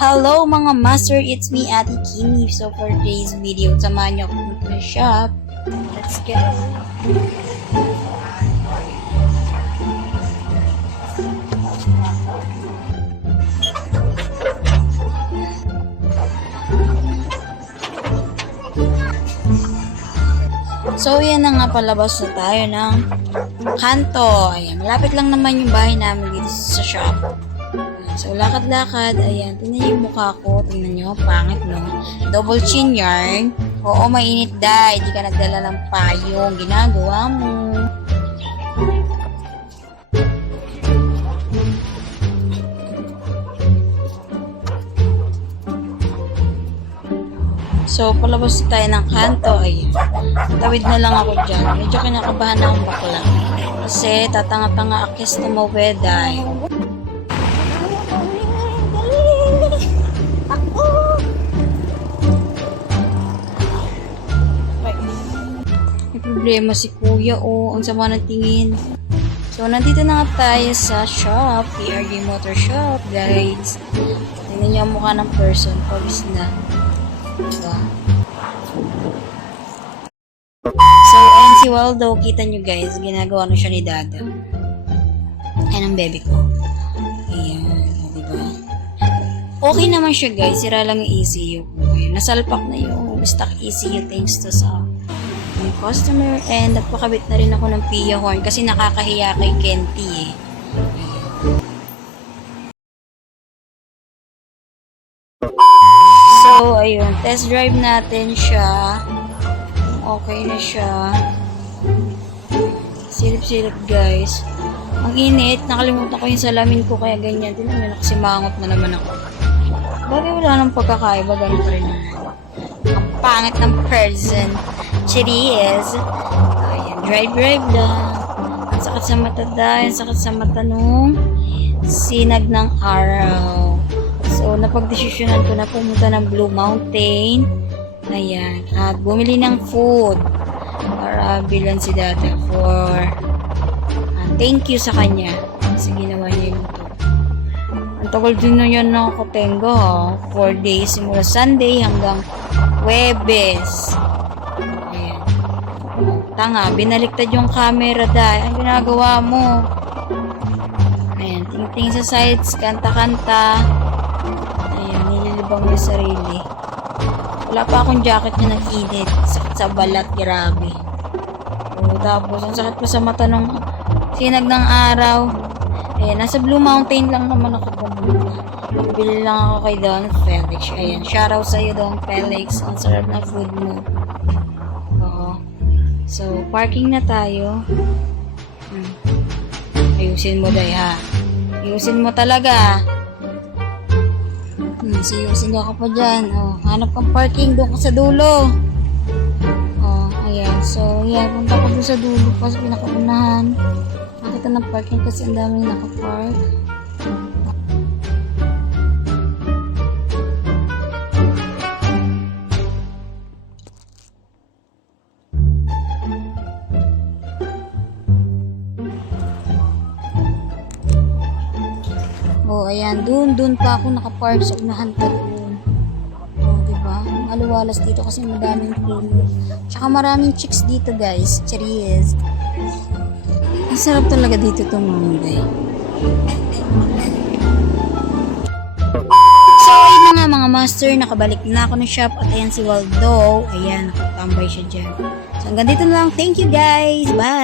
Hello mga master, it's me Ate Kimi. So for today's video, samahan niyo ako punta sa shop. Let's go! So yan na nga, palabas na tayo ng kanto. Ayan, malapit lang naman yung bahay namin dito sa shop. So, lakad-lakad. Ayan, tingnan niyo yung mukha ko. Tingnan niyo, pangit, no? Double chin yarn. Oo, mainit dahil. Hindi ka nagdala ng payong. Ginagawa mo. So, palabas tayo ng kanto. Ayan. Tawid na lang ako dyan. Medyo kinakabahan na akong bakla. Kasi, tatanga-tanga akis na maweda. Problema si kuya, ang sama ng tingin. So, nandito na nga tayo sa shop, PRG Motor Shop, guys. Tingnan niyo ang mukha ng person, pawis na. Diba? So, ayan si Waldo, kita nyo guys, ginagawa na siya ni Dada. Ayan ang baby ko. Ayan, diba? Okay naman siya guys, sira lang yung ECU ko. Ayan, nasalpak na yung stock ECU thanks to sa customer, and nagpakabit na rin ako ng Pia horn kasi nakakahiya kay Kenty So, ayun, test drive natin siya. Okay na siya. Silip-silip guys. Ang init, nakalimutan ko yung salamin ko kaya ganyan. Tingnan nyo, nakasimangot na naman ako. Bagay wala nang pagkakaiba, ganun pa rin naman. Ang pangit ng person. Cheers. Ayan, drive lang. Ang sakit sa mata dahil, sakit sa mata nung sinag ng araw. So, napagdesisyonan ko na pumunta ng Blue Mountain. Ayan. At bumili ng food para bilan si Dada for thank you sa kanya. Kasi ginawa niya yung ito. Ang tagal din na yan nakatenga 4 days. Simula Sunday hanggang Huwebes. Tanga, binaliktad yung camera dahil. Ang ginagawa mo? Ayan, tingting sa sides, kanta-kanta. Ayan, nililibang yung sarili. Wala pa akong jacket na nag-init. Sakit sa balat, grabe. Tapos, ang sakit ko sa mata nung sinag ng araw. Ayan, nasa Blue Mountain lang naman ako pumunta. Bili lang ako kay Don Felix. Ayan, shoutout sa'yo Don Felix. Ang sarap na food mo. So, parking na tayo. Ayusin mo, day, ha? Ayusin mo talaga. Ayusin ako pa dyan. Hanap kang parking doon ka sa dulo. Ayan. So, ayan. Punta ko doon sa dulo kasi pinakaunahan. Nakita ng parking kasi ang daming nakapark. Ayan, dun pa ako nakapark sa unahan pa doon. Diba? Ang aliwalas dito kasi madaming puno. Tsaka maraming chicks dito, guys. Cheers. Ang sarap talaga dito tumambay. So, ayun na nga mga master, nakabalik na ako ng shop at ayan si Waldo. Ayan, nakatambay siya dyan. So, hanggang dito na lang. Thank you, guys. Bye!